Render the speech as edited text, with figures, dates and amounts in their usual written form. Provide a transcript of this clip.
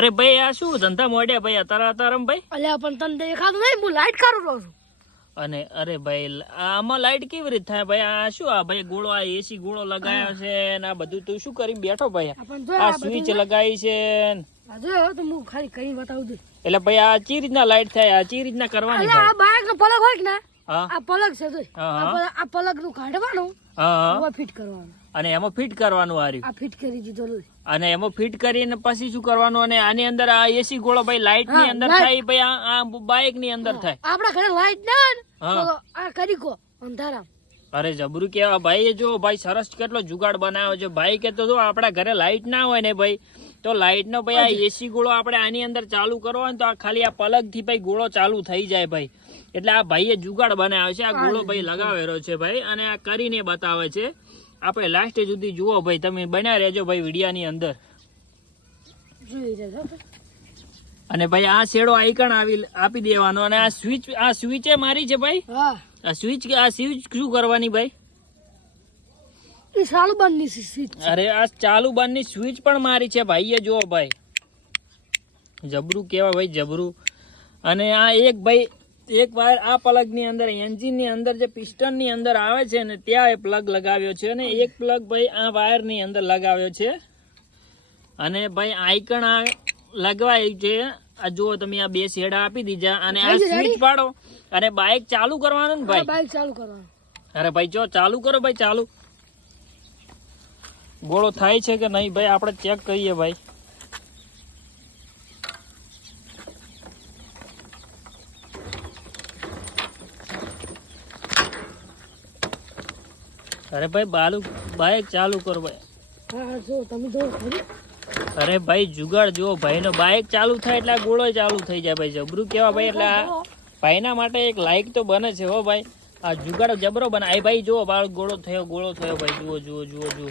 અરે ભાઈ આ શું ધંધા મોડ્યા ભાઈ અતારમ ભાઈ? અલ્યા પણ તને દેખાતું નહીં, હું લાઈટ કાઢું રહું છું. અને અરે ભાઈ આમાં લાઈટ કેવી રીતે થાય ભાઈ? આ શું આ ભાઈ ગોળો આ એસી ગોળો લગાવ્યો છે ને આ બધું તું શું કરી બેઠો ભાઈ? આ સ્વિચ લગાવી છે જો તો હું ખાલી કરી બતાવું દઉં. એટલે ભાઈ આ ચી રીતના લાઈટ થાય? આ ચી રીતના કરવાની આ ભાઈ? બાઇક નો પલગ હોય ને, હા આ પલગ છે તો હા આ પલગ નું કાઢવાનું, હા ફિટ કરવાનું. અને એમાં ફિટ કરવાનું આર્યું આ ફિટ કરી દીધો લો. અને એમાં ફિટ કરીને પછી શું કરવાનું? અને આની અંદર આ એસી ગોળો ભાઈ લાઈટ ની અંદર થાય ભાઈ, આ બાઇક ની અંદર થાય. આપડા ઘરે લાઈટ ના હોય ને તો આ કરી કો અંધારા. અરે જબરું કેવા ભાઈ, જો ભાઈ સરસ કેટલો જુગાડ બનાવ્યો છે ભાઈ. કે તો જો આપણા ઘરે લાઈટ ના હોય ને ભાઈ તો લાઈટ નો ભાઈ આ એસી ગોળો આપણે આની અંદર ચાલુ કરવો હોય ને તો આ ખાલી આ પલગ થી ભાઈ ગોળો ચાલુ થઈ જાય ભાઈ. એટલે આ ભાઈએ જુગાડ બનાવ્યો છે. આ ગોળો ભાઈ લગાવેલો છે ભાઈ અને આ કરીને બતાવે છે. આપણે લાસ્ટ સુધી જુઓ ભાઈ, તમે બન્યા રહેજો ભાઈ વિડિયા ની અંદર. અને ભાઈ આ શેડો આઈકન આપી દેવાનો. અને આ સ્વિચ મારી છે ભાઈ. આ સ્વિચ શું કરવાની ભાઈ? ચાલુ બંધ ની સ્વિચ. અરે આ ચાલુ બંધ ની સ્વિચ પણ મારી છે ભાઈ. એ જુઓ ભાઈ, જબરું કેવા ભાઈ જબરું. અને આ એક વાયર આ પ્લગ ની અંદર, એન્જિન ની અંદર જે પિસ્ટન ની અંદર આવે છે ને ત્યાં એ પ્લગ લગાવ્યો છે. અને એક પ્લગ ભાઈ આ વાયર ની અંદર લગાવ્યો છે. અને ભાઈ આઈકણ આ લગવાય છે. આ જુઓ તમે, આ બે શેડા આપી દીધા. અને આ સ્વિચ પાડો અને બાઇક ચાલુ કરવાનું ને ભાઈ. બાઇક ચાલુ કરવાનું. અરે ભાઈ જો ચાલુ કરો ભાઈ, ચાલુ ગોળો થાય છે કે નહીં ભાઈ આપણે ચેક કરીએ ભાઈ. અરે ભાઈ બાઇક ચાલુ કરો ભાઈ. હા જો તમે જો ખરી. અરે ભાઈ જુગાડ જુઓ ભાઈ નો, બાઇક ચાલુ થાય એટલે આ ગોળો ચાલુ થઈ જાય ભાઈ. જબરું કેવા ભાઈ. એટલે આ ભાઈના માટે એક લાઈક તો બને છે હો ભાઈ. આ જુગાડ જબરો બને. ભાઈ જુઓ ગોળો થયો ભાઈ. જુઓ.